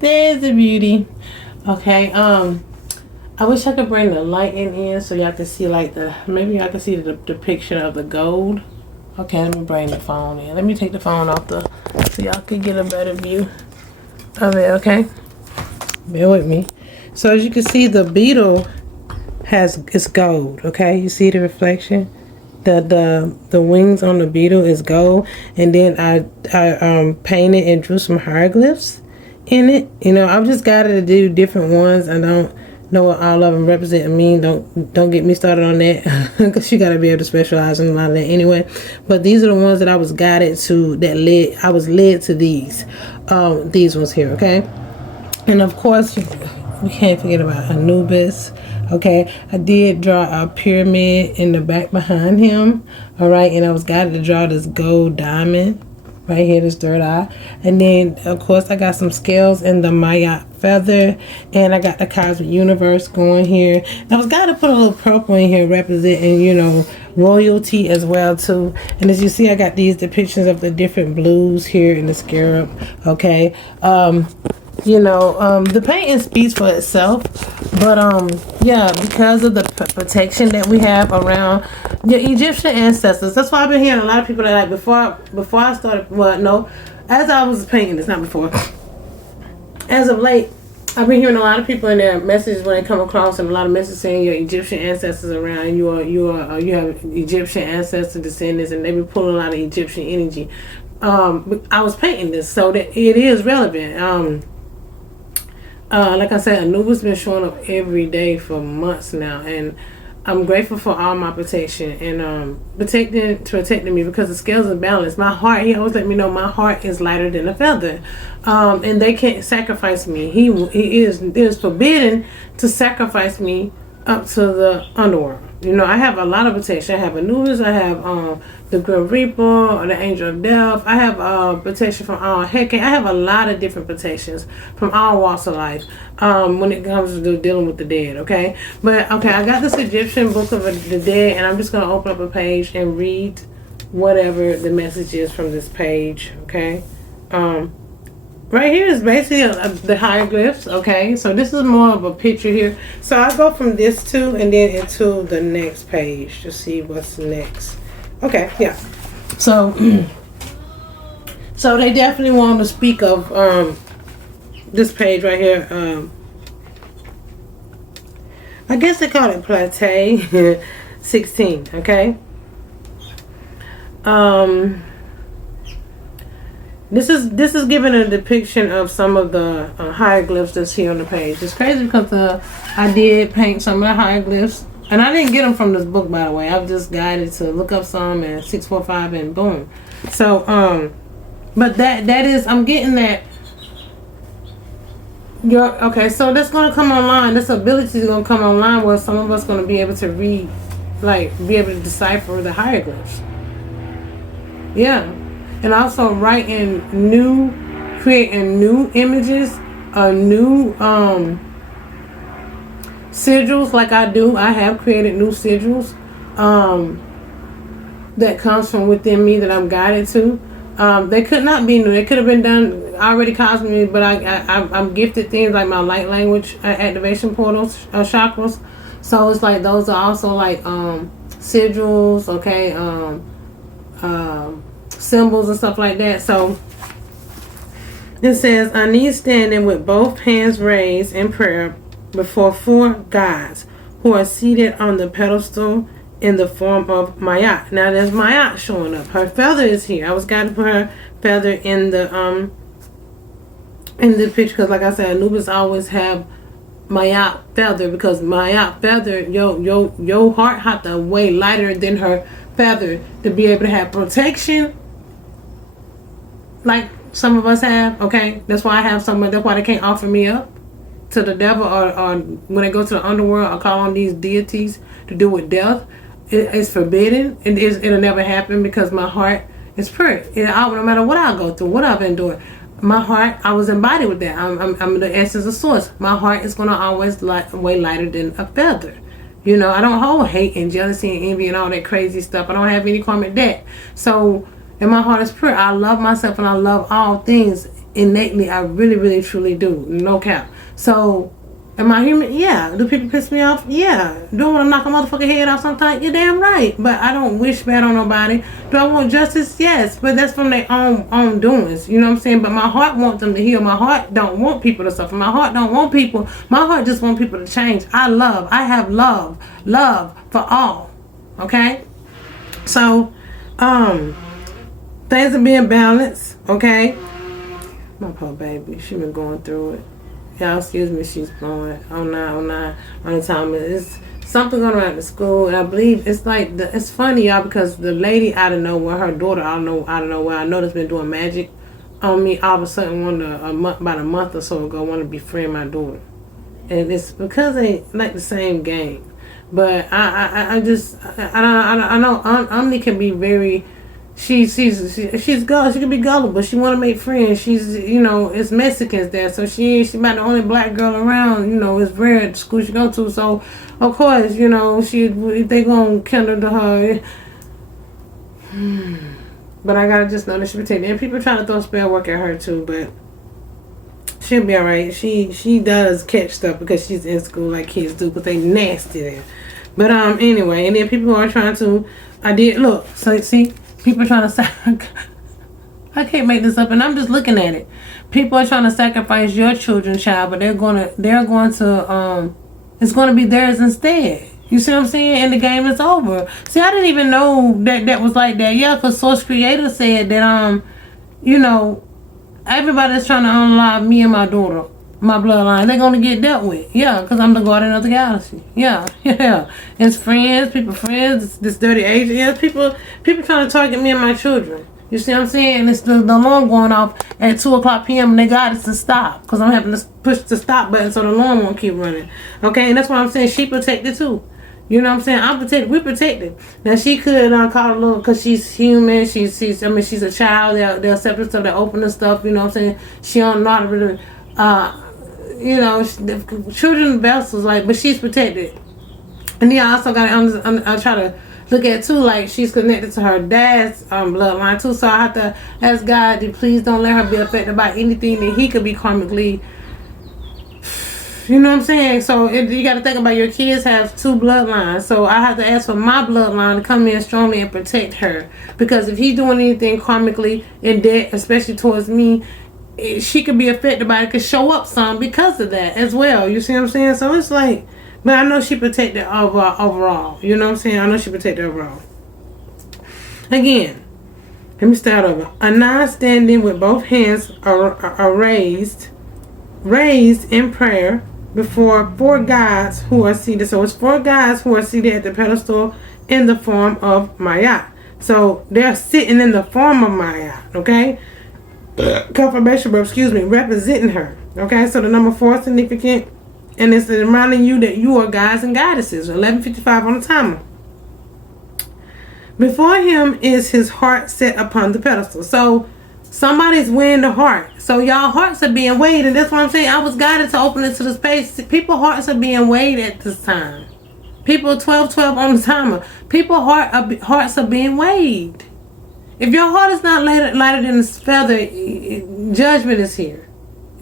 There's a beauty. Okay, I wish I could bring the lighting in so y'all can see like maybe y'all can see the depiction of the gold. Okay, let me bring the phone in. Let me take the phone off so y'all can get a better view of it, okay? Bear with me. So as you can see, the beetle it's gold, okay? You see the reflection? The wings on the beetle is gold, and then I painted and drew some hieroglyphs in it. You know, I've just got to do different ones. I don't know what all of them represent and mean. Don't get me started on that because you got to be able to specialize in a lot of that anyway. But these are the ones that I was guided to. I was led to these ones here. Okay, and of course we can't forget about Anubis. Okay, I did draw a pyramid in the back behind him. All right, and I was guided to draw this gold diamond right here, this third eye. And then of course I got some scales in the Maya feather, and I got the cosmic universe going here. And I was guided to put a little purple in here representing, you know, royalty as well too. And as you see, I got these depictions of the different blues here in the scarab. Okay, you know, the painting speaks for itself, but yeah, because of the protection that we have around the Egyptian ancestors. That's why I've been hearing a lot of people that, like, before I started, well, no, as I was painting this, not before, as of late, I've been hearing a lot of people in their messages when they come across, and a lot of messages saying your Egyptian ancestors around, and you have Egyptian ancestor descendants, and they be pulling a lot of Egyptian energy. I was painting this so that it is relevant. Like I said, Anubis been showing up every day for months now, and I'm grateful for all my protection and protecting me, because the scales are balanced. My heart, he always let me know my heart is lighter than a feather, and they can't sacrifice me. It is forbidden to sacrifice me up to the underworld. You know, I have a lot of protection. I have Anubis. I have the Grim Reaper, or the Angel of Death. I have protection from all Hecate. I have a lot of different protections from all walks of life when it comes to dealing with the dead, okay? But, okay, I got this Egyptian Book of the Dead, and I'm just going to open up a page and read whatever the message is from this page, okay? Right here is basically the hieroglyphs, okay? So this is more of a picture here. So I go from this to and then into the next page to see what's next. Okay, yeah. So, so they definitely want to speak of this page right here. I guess they call it Plate 16, okay? This is giving a depiction of some of the hieroglyphs that's here on the page. It's crazy because I did paint some of the hieroglyphs, and I didn't get them from this book, by the way. I've just guided to look up some and 645 and boom. So but that is, I'm getting that. Okay, so that's gonna come online. This ability is gonna come online where some of us gonna be able to read, like be able to decipher the hieroglyphs. Yeah. And also creating new images, new sigils like I do. I have created new sigils that comes from within me that I'm guided to. They could not be new. They could have been done already cosmically, but I'm gifted things like my light language activation portals, chakras. So it's like those are also like sigils, okay, symbols and stuff like that. So it says, I need standing with both hands raised in prayer before 4 gods who are seated on the pedestal in the form of Mayat. Now there's Mayat showing up. Her feather is here. I was got to put her feather in the picture because, like I said, Anubis always have Mayat feather, because Mayat feather, your heart had to weigh lighter than her feather to be able to have protection like some of us have, okay? That's why I have that's why they can't offer me up to the devil, or when they go to the underworld or call on these deities to do with death. It's forbidden. It'll never happen because my heart is pure. No matter what I go through, what I've endured, my heart, I was embodied with that. I'm the essence of source. My heart is going to always weigh lighter than a feather. You know, I don't hold hate and jealousy and envy and all that crazy stuff. I don't have any karmic debt. So, and my heart is pure. I love myself and I love all things innately. I really, really, truly do. No cap. So, am I human? Yeah. Do people piss me off? Yeah. Do I want to knock a motherfucking head off sometimes? You're damn right. But I don't wish bad on nobody. Do I want justice? Yes. But that's from their own doings. You know what I'm saying? But my heart wants them to heal. My heart don't want people to suffer. My heart don't want people. My heart just want people to change. I have love. Love for all. Okay? So, things are being balanced. Okay? My poor baby. She been going through it. Y'all, excuse me, she's blowing on the time. It's something going around the school, and I believe it's like it's funny, y'all, because the lady out of nowhere, her daughter, I don't know where, I know that's been doing magic on me. All of a sudden, about a month or so ago, want to befriend my daughter, and it's because they like the same game. But I know Omni can be very. She's gullible. She can be gullible. She want to make friends. She's, it's Mexicans there, so she's about the only black girl around. It's rare at the school she go to. So, of course, they gonna kindle to her. But I gotta just know that she protected. And people trying to throw spell work at her too, but she'll be all right. She does catch stuff because she's in school like kids do, but they nasty there. But anyway, and then people who are trying to, so see. People trying to I can't make this up, and I'm just looking at it. People are trying to sacrifice your children's child, but they're going to it's going to be theirs instead. You see what I'm saying? And the game is over. See, I didn't even know that was like that. Yeah, because Source Creator said that everybody's trying to unlock me and my daughter, my bloodline. They're going to get dealt with. Yeah, because I'm the guardian of the galaxy. Yeah. It's friends, this dirty age. Yeah, people trying to target me and my children. You see what I'm saying? And it's the alarm going off at 2 o'clock p.m. and they got us to stop because I'm having to push the stop button so the alarm won't keep running. Okay, and that's why I'm saying she protected too. You know what I'm saying? I'm protected. We're protected. Now she could call her little because she's human. She's a child. They're accepting stuff. They're opening stuff. You know what I'm saying? She don't know how to really. The children vessels, but she's protected. And then I also got I try to look at too, like she's connected to her dad's bloodline too. So I have to ask God to please don't let her be affected by anything that he could be karmically. You know what I'm saying? So you got to think about your kids have 2 bloodlines. So I have to ask for my bloodline to come in strongly and protect her, because if he's doing anything karmically in debt, especially towards me, she could be affected by it, could show up some because of that as well. You see what I'm saying? So it's like, but I know she protected overall. You know what I'm saying? I know she protected overall. Again, let me start over. A nun standing with both hands are raised in prayer before 4 gods who are seated. So it's 4 gods who are seated at the pedestal in the form of Mayat. So they're sitting in the form of Mayat. Okay. Confirmation, representing her. Okay, so the number 4 is significant, and it's reminding you that you are gods and goddesses. 11:55 on the timer. Before him is his heart set upon the pedestal. So somebody's weighing the heart. So y'all hearts are being weighed, and that's what I'm saying. I was guided to open into the space. People's hearts are being weighed at this time. People 12:12 on the timer. People's hearts are being weighed. If your heart is not lighter than a feather, judgment is here.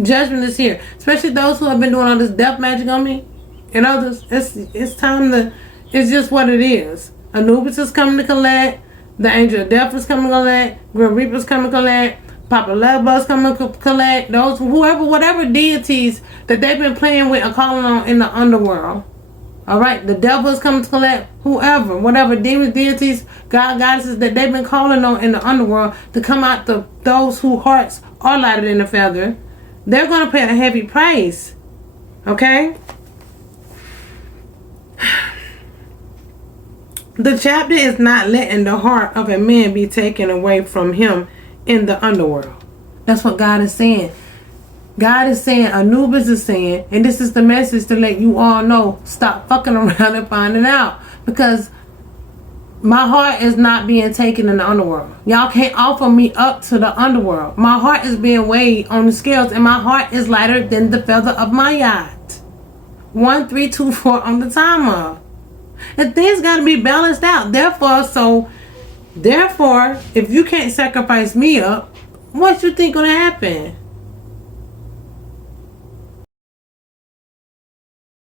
Judgment is here. Especially those who have been doing all this death magic on me and others. It's time to. It's just what it is. Anubis is coming to collect. The angel of death is coming to collect. Grim Reaper is coming to collect. Papa Leva is coming to collect. Those whatever deities that they've been playing with and calling on in the underworld. All right, the devil is coming to collect whatever demons, deities, goddesses that they've been calling on in the underworld to come out to those whose hearts are lighter than a feather. They're going to pay a heavy price. Okay? The chapter is not letting the heart of a man be taken away from him in the underworld. That's what God is saying. God is saying, Anubis is saying, and this is the message to let you all know, stop fucking around and finding out. Because my heart is not being taken in the underworld. Y'all can't offer me up to the underworld. My heart is being weighed on the scales, and my heart is lighter than the feather of my yacht. 1, 3, 2, 4 on the timer. And things got to be balanced out. Therefore, if you can't sacrifice me up, what you think gonna happen?